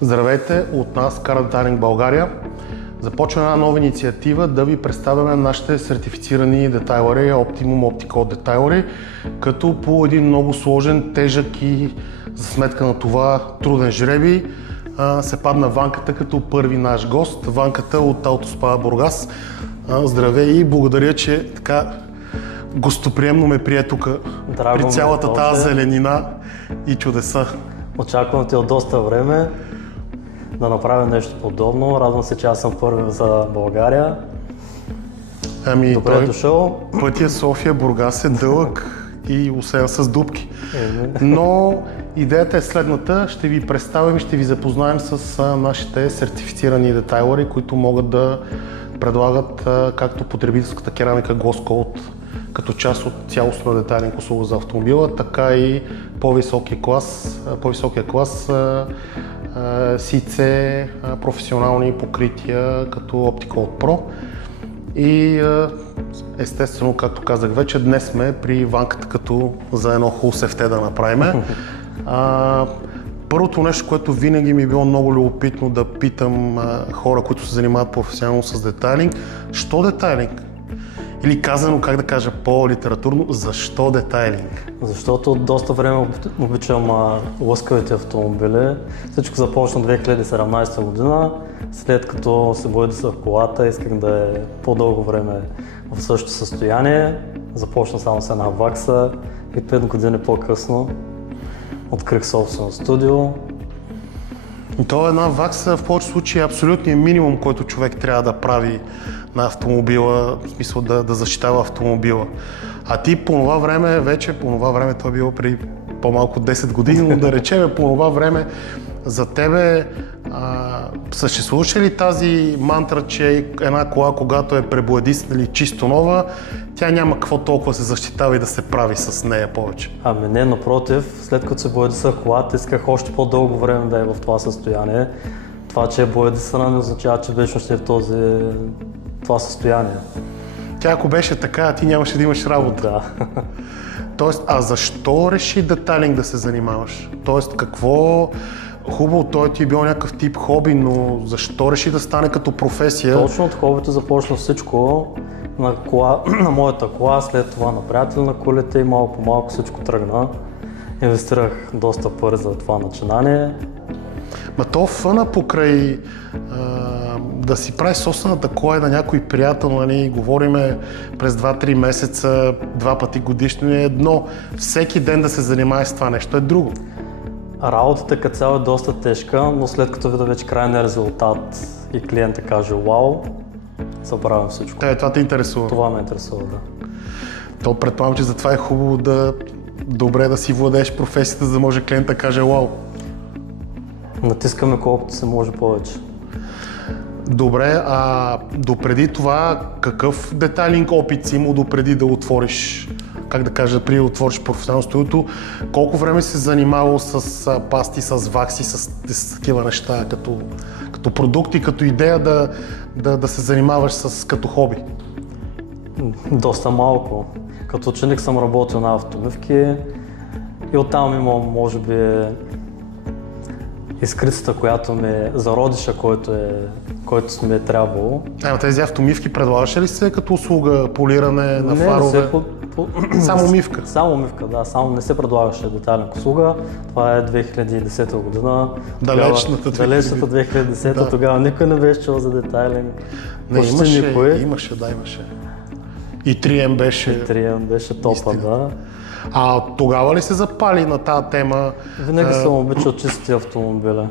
Здравейте от нас Car Detailing България. Започва една нова инициатива да ви представяме нашите сертифицирани детайлери Optimum Optical детайлери, като по един много сложен, тежък и за сметка на това труден жребий се падна Ванката като първи наш гост. Ванката от Autospa Бургас. Здравей и благодаря, че така гостоприемно ме прие тук при цялата тази зеленина и чудеса. Очаквам те от доста време да направя нещо подобно. Радвам се, че аз съм първи за България. Добре дошъл. Пътя София-Бургас е дълъг и осеян с дупки. Но идеята е следната. Ще ви представим и ще ви запознаем с нашите сертифицирани детайлери, които могат да предлагат както потребителската керамика Glosscoat като част от цялостна детайлинг услуга за автомобила, така и по-високия клас CC професионални покрития като Optical Pro. И естествено, както казах вече, днес сме при Ванката като за едно хубаво сефте да направим. Първото нещо, което винаги ми е било много любопитно да питам хора, които се занимават професионално с детайлинг, що детайлинг? Или казано, как да кажа по-литературно, защо детайлинг? Защото от доста време обичам лъскавите автомобили. Всичко започна 2017 година. След като се боядисах колата, исках да е по-дълго време в същото състояние. Започна само с една вакса и 5 години по-късно открих собствено студио. И то е една вакса в повече случаи е абсолютният минимум, който човек трябва да прави на автомобила, в смисъл да защитава автомобила. А ти по това време, това е било при по-малко 10 години, но да речем по това време за тебе съществуваше ли тази мантра, че една кола, когато е пребоядисана или чисто нова, тя няма какво толкова се защитава и да се прави с нея повече? Ами не, напротив, след като се боядисах колата, исках още по-дълго време да е в това състояние. Това, че е боядисана, не означава, че вечно ще е в това състояние. Тя ако беше така, ти нямаше да имаш работа. Да. Тоест, защо реши детайлинг да се занимаваш? Тоест, какво хубаво, той ти е бил някакъв тип хоби, но защо реши да стане като професия? Точно от хобито започна всичко на моята кола, след това на приятели на колите и малко по малко всичко тръгна. Инвестирах доста пари за това начинание. Ма то фъна покрай да си прави собствената кола и на някой приятел, нали, говориме през 2-3 месеца, 2 пъти годишно е едно. Всеки ден да се занимаваш с това нещо е друго. Работата като цяло е доста тежка, но след като видя вече крайния резултат и клиента каже вау, забравям всичко. Това те интересува? Това ме интересува, да. То предполагам, че затова е хубаво добре да си владееш професията, за да може клиента да каже вау. Натискаме колкото се може повече. Добре, допреди това какъв детайлинг опит си имал допреди да отвориш, как да кажа, преди да отвориш професионално студиото? Колко време си занимавал с пасти, с вакси, с такива неща, като продукти, като идея да се занимаваш като хоби? Доста малко. Като ученик съм работил на автомивки и оттам имам, може би, изкрицата, която ми зародиша, който ми е трябвало. Тези автомивки предлагаше ли се като услуга, полиране на фарове? Само мивка? Само мивка, да. Само не се предлагаше детайлинг услуга. Това е 2010 година. Далечната 2010, да. Тогава никой не беше чул за детайлинг. Имаше. И 3M беше. И 3M беше топа, да. Тогава ли се запали на тази тема? Винаги съм обичал чисти автомобили.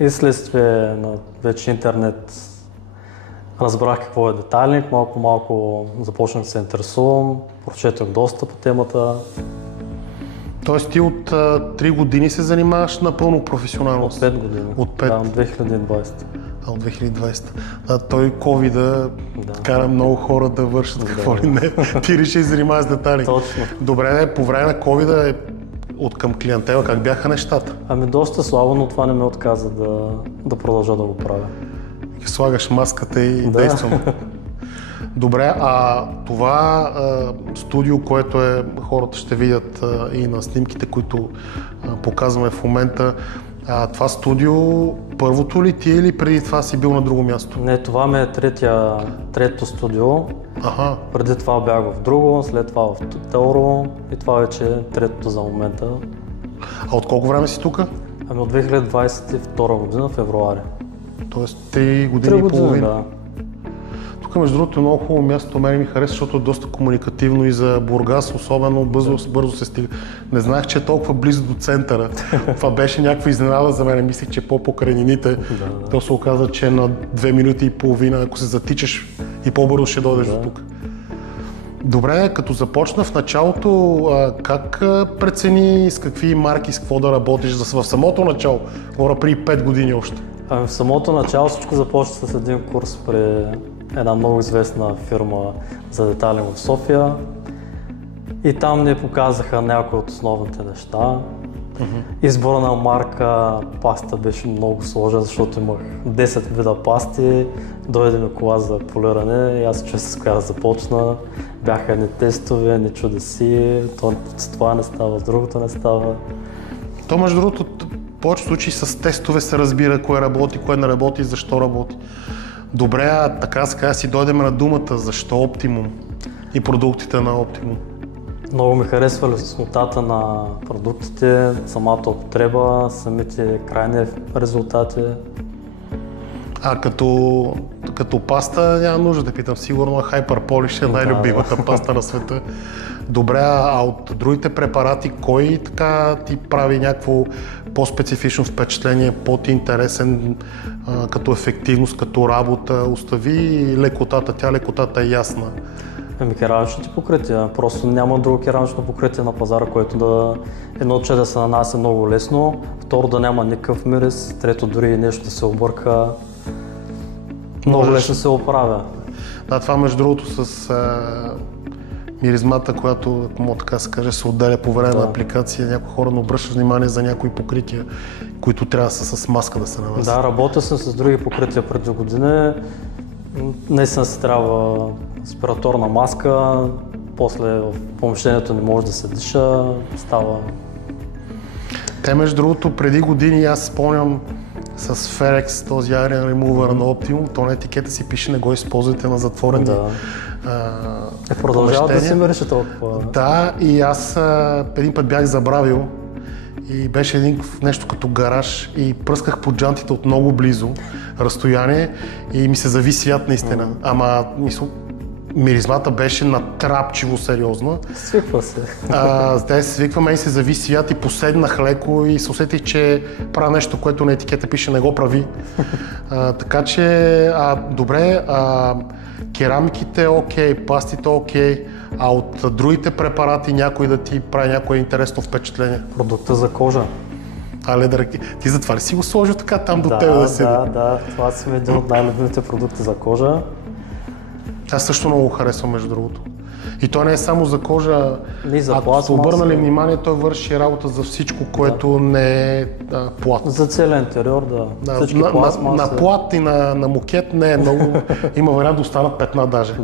И следствие на вече интернет разбрах какво е детайлинг, малко започнах да се интересувам, прочетох доста по темата. Тоест ти от 3 години се занимаваш напълно професионално? От 5 години. От 5? Да, от 2020. От 2020. Той COVID кара много хора да вършат какво ли не. Ти реши и занимаваш с детайлинг. Точно. Добре, по време на COVID от към клиентела как бяха нещата? Доста слабо, но това не ме отказа да продължа да го правя. Слагаш маската и действам. Добре, това студио, което хората ще видят и на снимките, които показваме в момента, Това студио, първото ли ти или преди това си бил на друго място? Не, това ми е третото студио. Аха. Преди това бях в друго, след това в Телро и това вече е третото за момента. А от колко време си тук? Ами от 2022 година, февруари. Тоест 3 години и половина. Да. Тук между другото е много хубаво място, мен ми хареса, защото е доста комуникативно и за Бургас, особено бързо се стига. Не знаех, че е толкова близо до центъра. Това беше някаква изненада за мен, мислех, че е по-покрайнините. То се оказа, че на 2 минути и половина, ако се затичаш и по-бързо ще дойдеш до тук. Добре, като започна в началото, как прецени с какви марки, с какво да работиш в самото начало, говоря преди 5 години още? Ами в самото начало всичко започва с един курс при една много известна фирма за детайлен в София и там ни показаха някои от основните неща. Избора на марка паста беше много сложен, защото имах 10 вида пасти, дойде ми кола за полиране и аз чуя с коя да започна. Бяха едни тестове, не чуда си, с това не става, с другото не става. То между другото, в повечето случаи с тестове се разбира кое работи, кое не работи и защо работи. Добре, така сега си дойдем на думата, защо Optimum и продуктите на Optimum? Много ми харесва леснотата на продуктите, самата употреба, самите крайни резултати. Като паста няма нужда да питам, сигурно Hyper Polish е най-любимата паста на света. Добре, а от другите препарати, кой така ти прави някакво по-специфично впечатление, по-интересен като ефективност, като работа? Остави лекотата, лекотата е ясна. Керамичните покрития. Просто няма друго керамично покритие на пазара, което едно, че да се нанася много лесно, второ да няма никакъв мирис, трето дори нещо да се обърка. Много лесно се оправя. Да, това между другото с миризмата, която, ако мога така се каже, се отделя по време на апликация. Някои хора не обръщат внимание за някои покрития, които трябва да са с маска да се нанасят. Да, работя съм с други покрития преди години. Наистина се трябва аспираторна маска, после в помещението не може да се диша, става... Те между другото преди години аз спомням с Ferex, този Iron Remover на Optimum, то на етикета си пише не го използвайте на затворени продължава да се мирише толкова. Да, и аз един път бях забравил и беше нещо като гараж и пръсках по джантите от много близо разстояние и ми се зави свят наистина. Ама миризмата беше натрапчиво сериозна. Свиква се. Те се свиква, и се зави свят и поседнах леко и се усетих, че правя нещо, което на етикета пише не го прави. Така че, добре, керамиките окей, пастите окей, а от другите препарати някой да ти прави някое интересно впечатление? Продукта за кожа. Ти затова ли си го сложил така там до тебе да седи? Да, това си един от най-любимите продукти за кожа. Аз също много харесвам, между другото. И то не е само за кожа. Ако сте обърнали внимание, той върши работа за всичко, което не е плат. За целия интериор, да. На плат и на мокет не е много. Има вариант да останат петна даже.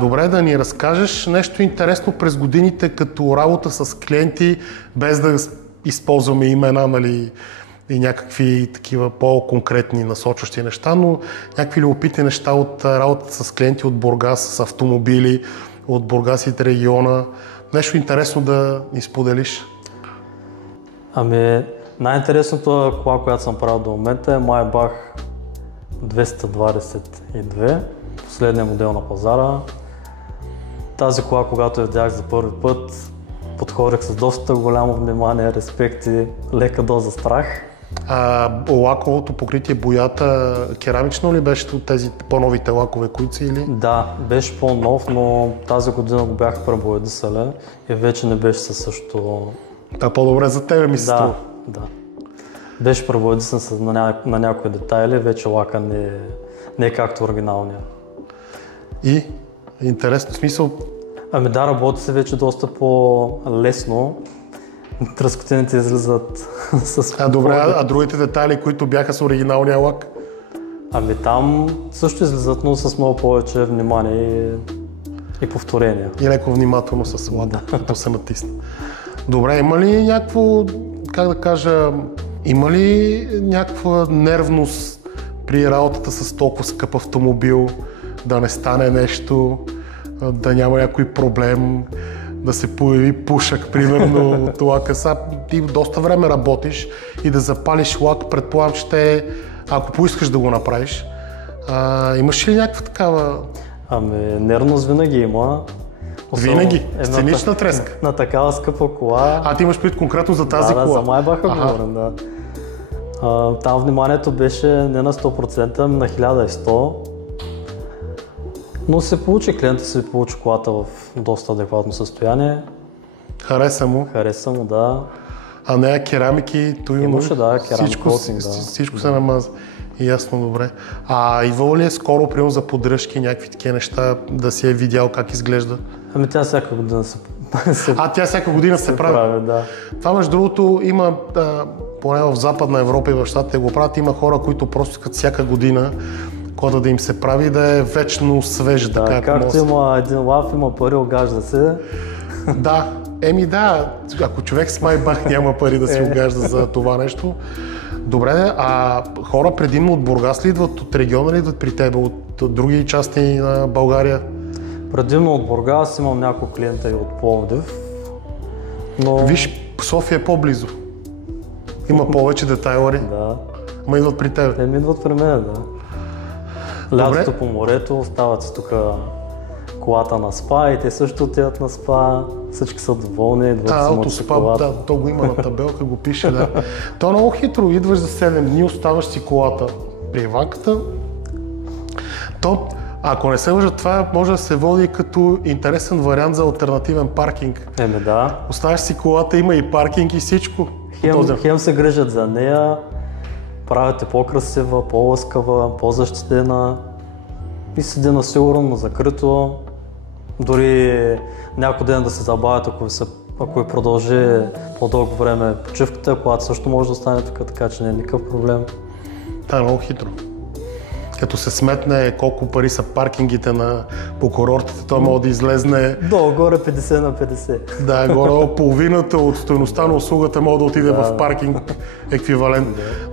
Добре, да ни разкажеш нещо интересно през годините като работа с клиенти, без да използваме имена, нали, и някакви такива по-конкретни насочващи неща, но някакви любопитни неща от работата с клиенти от Бургас, с автомобили, от Бургас и региона. Нещо интересно да ни споделиш? Най-интересното кола, която съм правил до момента е Maybach 222, последният модел на пазара. Тази кола, когато я видях за първи път, подходих с доста голямо внимание, респект и лека доза страх. Лаковото покритие, боята, керамично ли беше от тези по-новите лакове, които са или? Да, беше по-нов, но тази година го бях пребоядисали и вече не беше със същото... По-добре за тебе ми се струва. Да. Беше пребоядисан на някои детайли, вече лака не е както оригиналния. И? Интересно, смисъл? Работи се вече доста по-лесно. Тръскотините излизат с... Добре, а другите детайли, които бяха с оригиналния лак? Там също излизат, но с много повече внимание и повторения. И леко внимателно с лака, като се натисне. Добре, има ли някакво, как да кажа, Има ли някаква нервност при работата с толкова скъп автомобил, да не стане нещо, да няма някой проблем, да се появи пушък, примерно, от лака? Ти доста време работиш и да запалиш лак, предполагам, че ако поискаш да го направиш. Имаш ли някаква такава... Нервност винаги има. Винаги? Сценична треска? На такава скъпа кола. Ти имаш предвид конкретно за тази кола? Да, за Майбаха говорим, да. Там вниманието беше не на 100%, на 1100. Но се получи, клиентът се получи колата в доста адекватно състояние. Хареса му? Хареса му, да. А не керамики, имаше, да, керамик коутинг, да. Всичко се намаза. Ясно, добре. Идвало ли е скоро, примерно за поддръжки, някакви такива неща, да си е видял как изглежда? Тя всяка година се тя всяка година се прави? Да. Това, между другото, има, поне в Западна Европа и в Щатите го правят, има хора, които просто искат всяка година колата да им се прави, да е вечно свеж. Да, така, както има един лав, има пари, огажда се. Да, ако човек с Майбах няма пари да си огажда за това нещо. Добре, хора предимно от Бургас ли идват, от региона ли идват при теб, от други части на България? Предимно от Бургас, имам няколко клиента и от Пловдив. Но... Виж, София е по-близо. Има повече детайлери. Да. Ама идват при теб. Те ми идват при мен, да. Лятото по морето, остават се тук колата на спа и те също отиват на спа. Всички са доволни, идват самото си колата. Да, то го има на табелка, го пише, да. То е много хитро, идваш за 7 дни, оставаш си колата при ванката. Ако не се лъжа, това може да се води като интересен вариант за алтернативен паркинг. Да. Оставаш си колата, има и паркинг и всичко. Хем се грижат за нея, правят по-красива, по-лъскава, по-защитена и седи на сигурно, закрито. Дори някой ден да се забавят, ако продължи по-дълго време почивката, колата също може да остане тук, така че не е никакъв проблем. Това е много хитро. Като се сметне колко пари са паркингите по курортите, той може да излезне... Долу-горе 50 на 50. Да, горе половината от стойността на услугата може да отиде в паркинг еквивалент.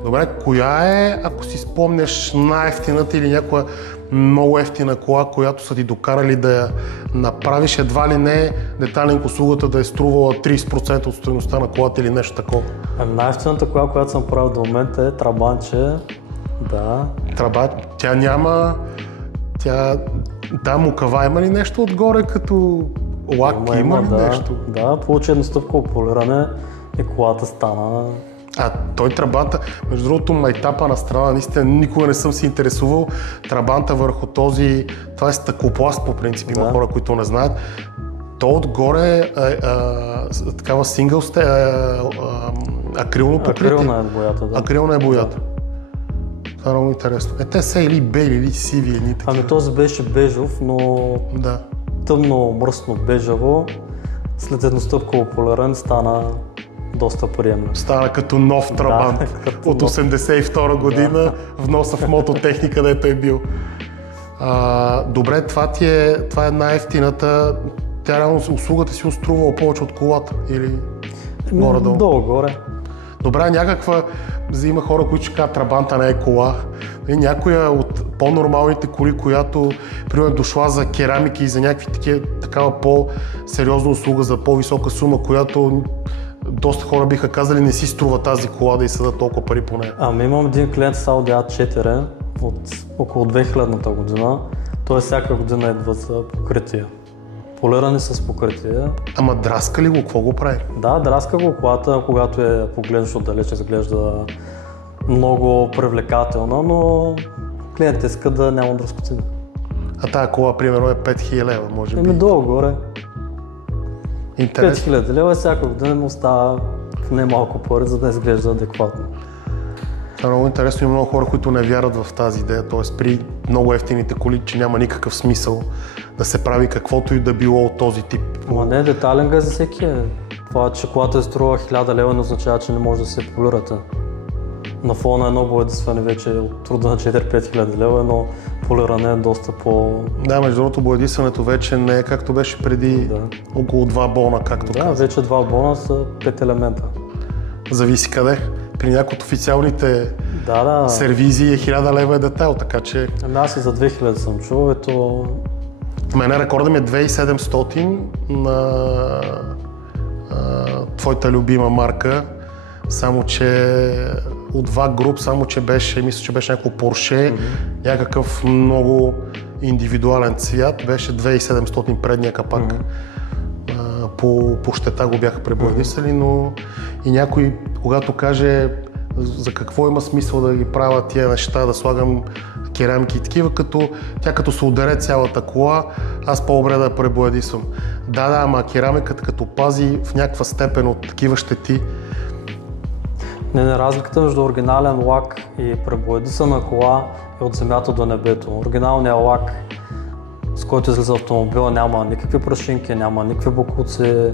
Добре, коя е, ако си спомняш, най-ефтината или някоя много ефтина кола, която са ти докарали да я направиш, едва ли не детайлен услугата да е струвала 30% от стойността на колата или нещо такова? Най-ефтината кола, която съм правил до момента е Трабанче. Да. Тя няма... мукава има ли нещо отгоре като лак? Има ли нещо? Да, получи едностъпково полиране и колата стана... Той Трабанта, между другото, майтапа на страна, наистина никога не съм се интересувал. Трабанта върху това е стъклопласт по принцип, има хора, които не знаят. То отгоре е такава сингъл акрилно покритие. Акрилна е боята, да. Акрилна е боята. Това е много интересно. Те са или бели, или сиви, или такива. Този беше бежов, но тъмно мръсно бежаво. След едностъпково полиране стана доста приемно. Стана като нов Трабант от 82 година, вноса в мототехника, където е бил. Добре, това е най-ефтината. Тя реално услугата си острувала повече от колата или горе-долу? Долу-горе. Добре, някаква, има хора, които ще кажат, Трабанта не е кола. Някоя от по-нормалните коли, която примерно дошла за керамики и за някакви такава по-сериозна услуга за по-висока сума, която доста хора биха казали, не си струва тази кола да и съдат толкова пари по нея. Имам един клиент с Audi A4 от около 2000-та година. Той всяка година идва за покритие. Полиране с покритие. Ама драска ли го? Какво го прави? Да, драска го колата, когато погледнеш отдалеч, изглежда много привлекателна, но клиент иска да няма дръскотина. Тая кола, примерно, е 5000 лева, може би? Долу-горе. Интересно. 5000 лева всяка година му остава не малко пари, за да изглежда адекватно. Това е много интересно. Има много хора, които не вярват в тази идея, т.е. при много ефтините коли, че няма никакъв смисъл да се прави каквото и да било от този тип. Не, детайлен газ за всеки е. Това, че колата е струва 1000 лева, не означава, че не може да се полирате. На фона едно боядисване вече от труда на 4-5 хиляди лева, но полиране е доста по... Да, между другото боядисването вече не е както беше преди около 2 бона, както каза. Вече 2 бона са 5 елемента. Зависи къде. при някои от официалните Да. сервизи е 1000 лева е детайл, така че... Аз и за 2000 съм чул, ето... Мене рекорда ми е 2700 на твоята любима марка, само че от VAG Group, само че беше, мисля, че беше някакво Porsche, някакъв много индивидуален цвят, беше 2700 предния капак. По щета го бяха пребоядисали, но и някой, когато каже за какво има смисъл да ги правя тия неща, да слагам керамики и такива, като се ударе цялата кола, аз по-добре да я пребоядисвам. Да, ама керамиката като пази в някаква степен от такива щети. Не, разликата между оригинален лак и пребоядисана кола е от земята до небето. Оригиналният лак, с който излиза автомобила, няма никакви прашинки, няма никакви боклуци,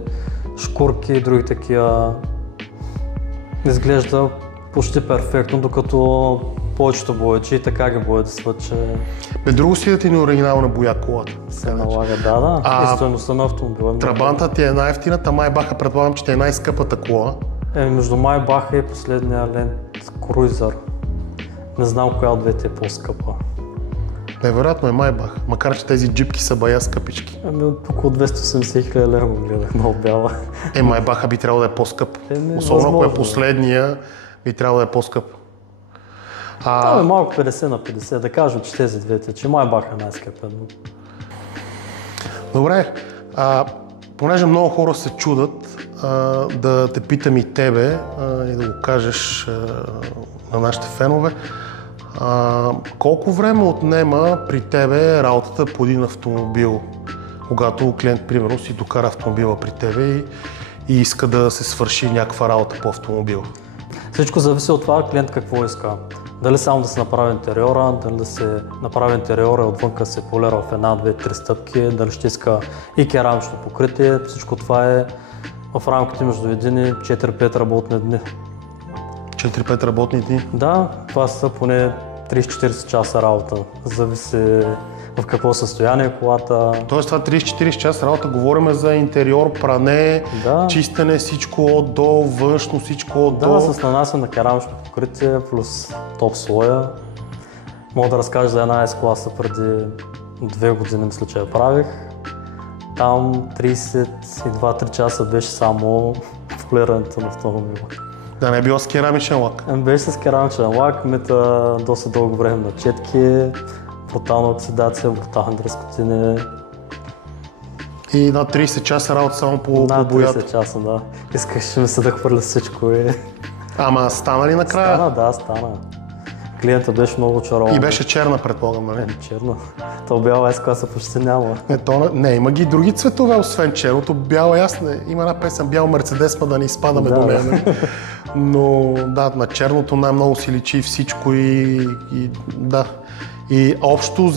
шкурки и други такива. Изглежда почти перфектно, докато повечето боячи така ги боядисват, че... Друго си да ти не оригинална боя колата. Се налага, да. И стойността на автомобила. Трабанта ти е най-евтината, Майбаха предполагам, че ти е най-скъпата кола. Между Майбаха и последния Land Cruiser. Не знам коя от двете е по-скъпа. Невероятно е Майбах, макар че тези джипки са бая скъпички. Около 280 000 лева го гледах, много бяла. Майбаха би трябвало да е по-скъп. Особено ако е последния, би трябвало да е по-скъп. Това е малко 50 на 50, да кажем, че тези двете, че Майбаха е най-скъпен. Добре, понеже много хора се чудат, да те питам и тебе и да го кажеш на нашите фенове, колко време отнема при тебе работата по един автомобил, когато клиент, примерно, си докара автомобила при тебе и иска да се свърши някаква работа по автомобила? Всичко зависи от това клиент какво иска. Дали само да се направи интериора, дали да се направи интериора и отвънка се полира в 1, 2, 3 стъпки, дали ще иска и керамично покритие. Всичко това е в рамките между 1 и 4-5 работни дни. 4-5 работни дни? Да, това са поне 30-40 часа работа. Зависи в какво състояние е колата. Тоест това 30-40 часа работа, говорим за интериор, пране, чистене, всичко от до, външно, всичко от до. Да, с нанасяне на керамично покритие плюс топ слоя. Мога да разкажа за една S-класа преди 2 години, мисля, че я правих. Там 32-3 часа беше само полирането на автомобила. Да не е било с керамичен лак? Беше с керамичен лак, мита доста дълго време на четки, брутална оксидация, брутални дръскотини. И на 30 часа работа само по боята? На 30 часа, да. Искаше ми се да хвърля всичко и... Ама стана ли накрая? Стана, да, стана. Клиента беше много очарован. И беше черна, предполагам, нали? Черна. То бяла S-класа почти няма. Не, има ги други цветове, освен черното. Бяла ясна. Има една песен Бял Мерцедес, ма да не изпадаме до нея. Нали? Но да, на черното най-много си личи всичко и да. И общо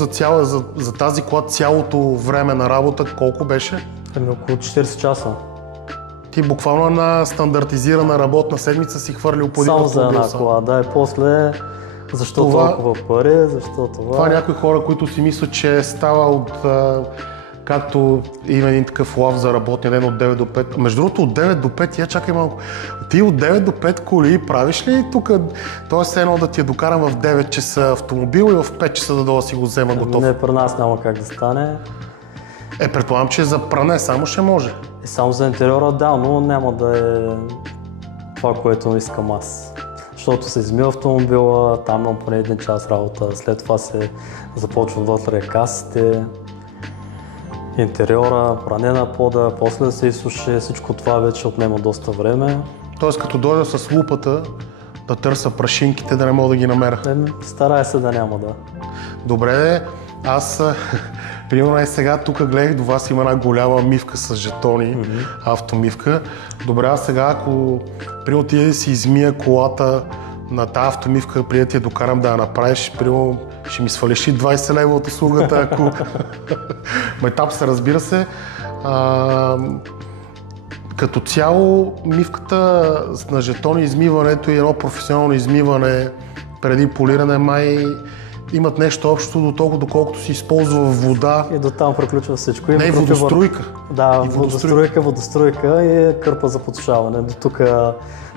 за тази кола цялото време на работа колко беше? Около 40 часа. Ти буквално една стандартизирана работна седмица си хвърлил по един автомобил. Само за една кола, да, и после защо толкова пари, защо това? Това някои хора, които си мислят, че става от... Както има един такъв лав за работния ден от 9 до 5. Между другото от 9 до 5, чакай малко. Ти от 9 до 5 коли правиш ли тук? Тоест едно да ти я докарам в 9 часа автомобил и в 5 часа да долу си го взема готов? Не, при нас няма как да стане. Предполагам, че за пране само ще може. Само за интериора да, но няма да е това, което искам аз. Защото се измива автомобила, там имам поне 1 час работа, след това се започва вътре касите, интериора, пране на пода, после да се изсуши, всичко това вече отнема доста време. Тоест като дойда с лупата да търся прашинките, да не мога да ги намеря? Старая се да няма, да. Добре, аз примерно сега тук гледах до вас има една голяма мивка с жетони, автомивка. Добре, аз сега ако примерно ти да си измия колата на тази автомивка, преди да ти я докарам да я направиш, примерно ще ми свалиш и 20 лева от услугата, ако... Майтап се, разбира се. Като цяло мивката на жетони, измиването и едно професионално измиване преди полиране май имат нещо общо до толкова, доколкото се използва вода. И до там приключва всичко. Не, и водоструйка. Да, водоструйка и кърпа за подсушаване. До тук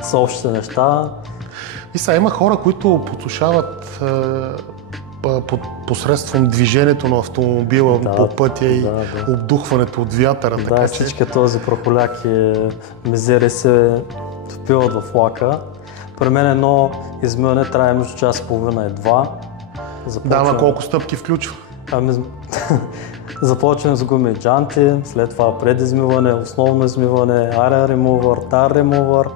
са общите неща. И сега има хора, които подслушават посредством движението на автомобила по пътя и обдухването от вятъра. Да, така, всички този прахоляк и мизери се впиват в влака. При мен едно измиване трябва между час и половина и 2. Да, ама колко стъпки включва? Започваме с гуми и джанти, след това предизмиване, основно измиване, area remover, tar remover,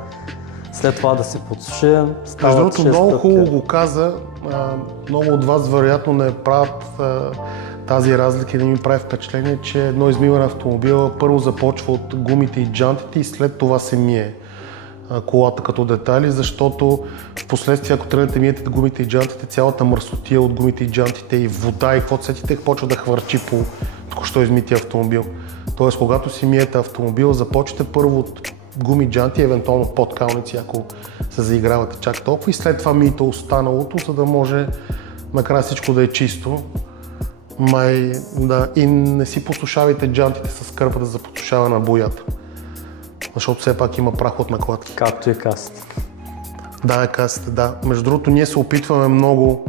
след това да се подсуши. Между другото, много хубаво го каза, много от вас вероятно не правят тази разлика и да ми прави впечатление, че едно измиване на автомобила първо започва от гумите и джантите и след това се мие колата като детайли, защото в последствие, ако тръгнете миете гумите и джантите, цялата мърсотия от гумите и джантите и вода и каквото сетите почва да хвърчи по току-що измития автомобил. Тоест, когато си миете автомобил, започвате първо от гуми, джанти, евентуално подкалници, ако се заигравате чак толкова и след това миете останалото, за да може накрая всичко да е чисто. И не си посушавайте джантите с кърпата за посушаване на боята. Защото все пак има прах от накладки. Както и касите. Да, касите, да. Между другото, ние се опитваме много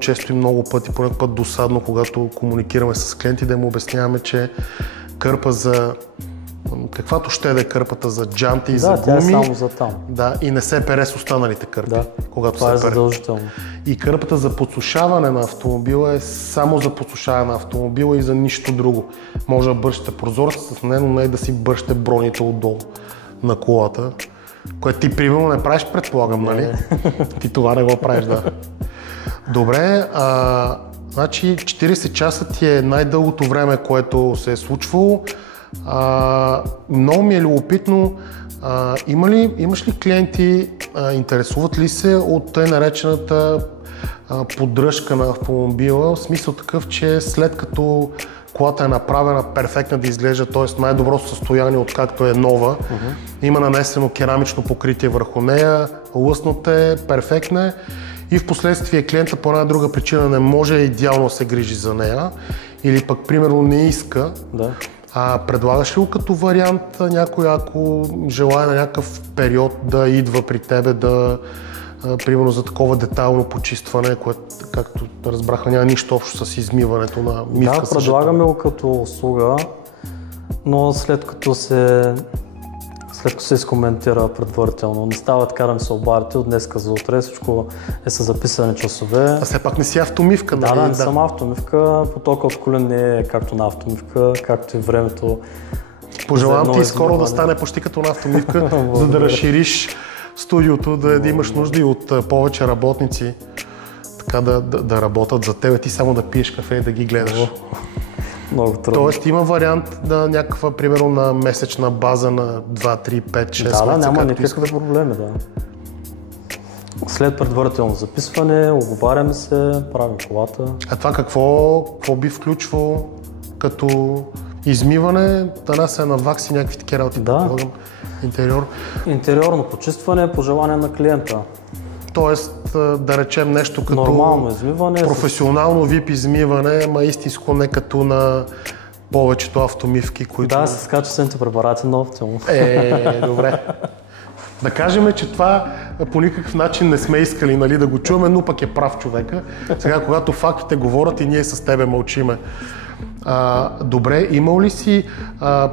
често и много пъти, понякога път досадно, когато комуникираме с клиенти, да им обясняваме, че кърпа за каквато ще да е кърпата за джанти и за гуми. Да, тя е само за там. Да, и не се пере с останалите кърпи. Да, когато това се е задължително. И кърпата за подсушаване на автомобила е само за подсушаване на автомобила и за нищо друго. Може да бършите прозореца с нея, но не да си бършите броните отдолу на колата. Което ти примерно не правиш, предполагам, нали? Ти това не го правиш, да. Добре, значи 40 часа ти е най-дългото време, което се е случвало. Много ми е любопитно, имаш ли клиенти, интересуват ли се от тъй наречената поддръжка на автомобила, в смисъл такъв, че след като колата е направена перфектна да изглежда, т.е. най-доброто състояние откакто е нова, има нанесено керамично покритие върху нея, лъснато е, перфектна е и в последствие клиента по една друга причина не може идеално да се грижи за нея или пък примерно не иска. Да. Предлагаш ли го като вариант някой, ако желая на някакъв период да идва при тебе, примерно за такова детайлно почистване, което, както разбраха, няма нищо общо с измиването на мивка? Да, предлагаме го като услуга, но след като се изкоментира предварително. Не става така да ми се обадите от днеска за утре, всичко е със записани часове. А все пак не си автомивка, нали? Да, не съм автомивка, потока от колен не е както на автомивка, както и времето. Пожелавам ти скоро да стане почти като на автомивка, за да разшириш студиото, да имаш нужда и от повече работници, така да работят за теб, ти само да пиеш кафе и да ги гледаш. Много трудно. Тоест има вариант на някаква, примерно на месечна база на 2, 3, 5, 6 месеца. Да, няма никакви проблеми, да. След предварително записване, оговаряме се, правим колата. А това какво би включвало като измиване, да нася на вакс и някакви такива работи? Да. Интериор? Интериорно почистване по желание на клиента. Тоест, да речем нещо като нормално измиване, професионално VIP измиване, ама истинско не като на повечето автомивки, които... Да, с качествените препарати на Optimum. Добре. Да кажем, че това по никакъв начин не сме искали, нали, да го чуваме, но пък е прав човека. Сега, когато фактите говорят и ние с тебе мълчиме. Добре, имал ли си,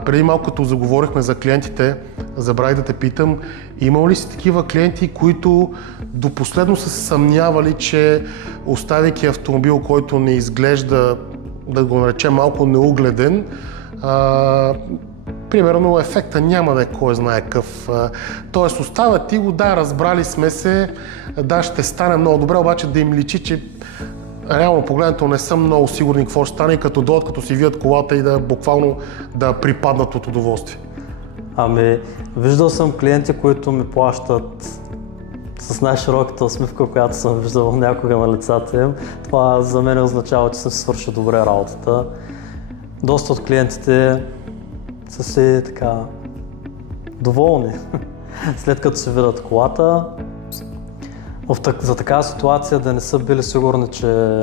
преди малко като заговорихме за клиентите, забравих да те питам, имал ли си такива клиенти, които до последно са се съмнявали, че оставяйки автомобил, който не изглежда, да го наречем малко неугледен, примерно ефекта няма да е кой знае какъв. Тоест оставят ти го, да, разбрали сме се, да, ще стане много добре, обаче да им личи, че реално погледнато не съм много сигурни какво ще стане, като дойдат, като си видят колата и да буквално да припаднат от удоволствие. Виждал съм клиенти, които ми плащат с най-широката усмивка, която съм виждал някога на лицата им. Това за мен означава, че съм си свършил добре работата. Доста от клиентите са си така доволни. След като се видят колата, за такава ситуация да не са били сигурни, че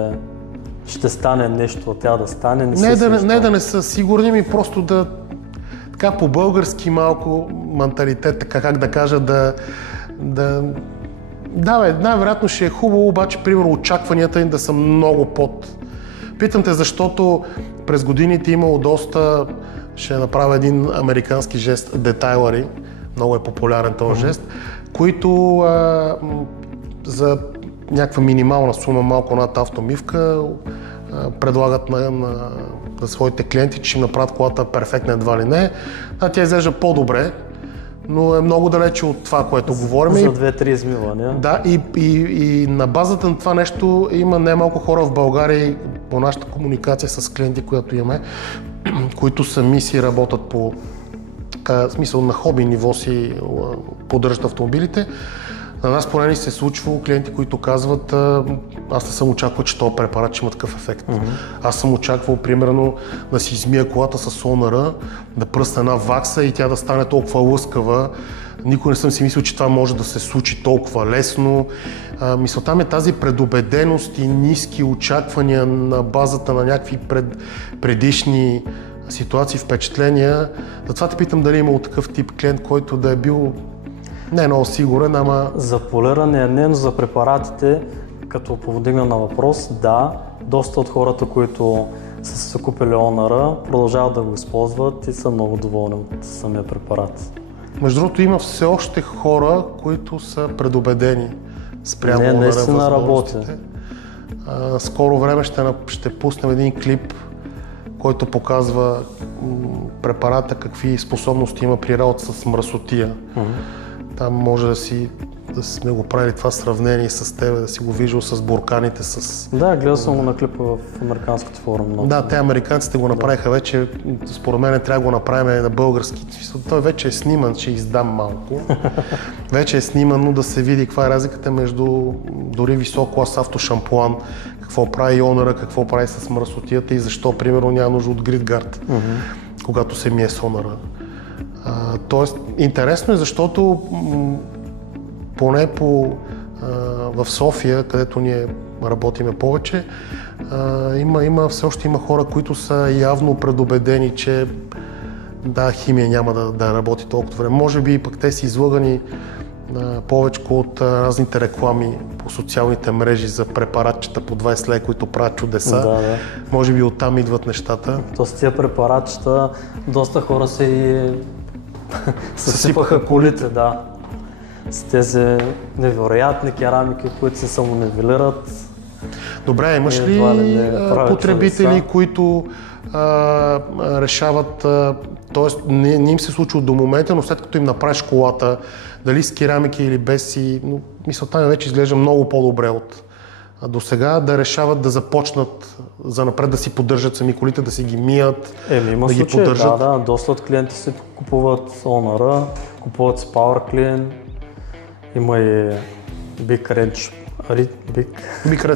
ще стане нещо, тя да стане. Не да не са сигурни, ми просто да така по-български малко менталитет, така как да кажа, най-вероятно ще е хубаво, обаче, примерно, очакванията им да са много под. Питам те, защото през годините имало доста, ще направя един американски жест, детайлъри, много е популярен този жест, които за някаква минимална сума, малко над автомивка, предлагат на своите клиенти, че ще им направят колата перфектна, едва ли не. Тя изглежда по-добре, но е много далече от това, което говорим. За 2-3 измивания. Да, и на базата на това нещо има немалко хора в България, по нашата комуникация с клиенти, която имаме, които сами си работят по смисъл на хоби ниво си поддържат автомобилите. На нас поне ни се е случвало клиенти, които казват, аз не съм очаквал, че този препарат ще има такъв ефект. Аз съм очаквал, примерно, да си измия колата с онъра, да пръсна една вакса и тя да стане толкова лъскава. Никой не съм си мислил, че това може да се случи толкова лесно. Мисълта ми е тази предубеденост и ниски очаквания на базата на някакви предишни ситуации, впечатления. Затова те питам дали имал такъв тип клиент, който да е бил не много сигурен, ама... За полиране не, но за препаратите, като поводигна на въпрос, да, доста от хората, които са се купили онъра, продължават да го използват и са много доволни от самия препарат. Между другото, има все още хора, които са предубедени спрямо онъра възможностите. Скоро време ще пуснем един клип, който показва препарата какви способности има при работа с мръсотия. Там може да сме го правили това сравнение с тебе, да си го виждал с бурканите, с... Да, гледал съм го на клипа в американската форум. Да, те американците го направиха вече, според мен трябва да го направим на български. Той вече е сниман, ще издам малко. Вече е снимано да се види каква е разликата между дори висок клас автошампуан, какво прави онъра, какво прави с мръсотията и защо, примерно, няма нужда от гридгард, когато се мие с онъра. Тоест, интересно е, защото поне в София, където ние работиме повече, все още има хора, които са явно предубедени, че химия няма да работи толкова време. Може би пък те са излъгани повече от разните реклами по социалните мрежи за препаратчета по 20 лева, които правят чудеса. Да. Може би оттам идват нещата. То с тия препаратчета доста хора се съсипаха колите, да. С тези невероятни керамики, които се самонивелират. Добре, имаш ли потребители, които решават, т.е. не им се случва до момента, но след като им направиш колата, дали с керамики или без но мисълта ми вече изглежда много по-добре от до сега, да решават да започнат занапред да си поддържат сами колите, да си ги мият, има да ги поддържат. Да, доста от клиенти си купуват онъра, купуват с Power Clean, има и Big Red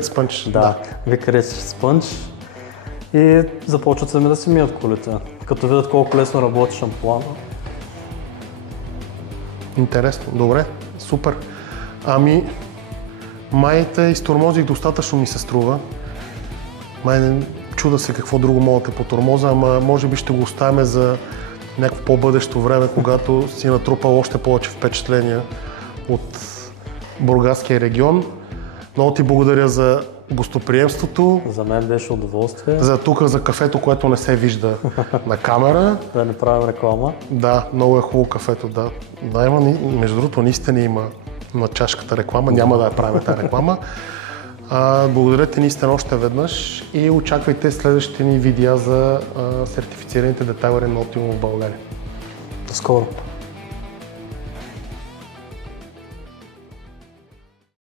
Sponge. Да, Big Red Sponge и започват сами да си мият колите, като видят колко лесно работи шампуана. Интересно, добре, супер. Май те изтормозих достатъчно, ми се струва. Чуда се какво друго мога да потормоза, ама може би ще го оставим за някакво по-бъдещо време, когато си натрупал още повече впечатления от Бургаския регион. Много ти благодаря за гостоприемството. За мен беше удоволствие. За кафето, което не се вижда на камера. Да не правим реклама. Да, много е хубаво кафето, да. Между другото, наистина има на чашката реклама, няма да я правим тази реклама. Благодаря ти наистина още веднъж и очаквайте следващите ни видеа за сертифицираните детайлъри на Optimum в България. До скоро!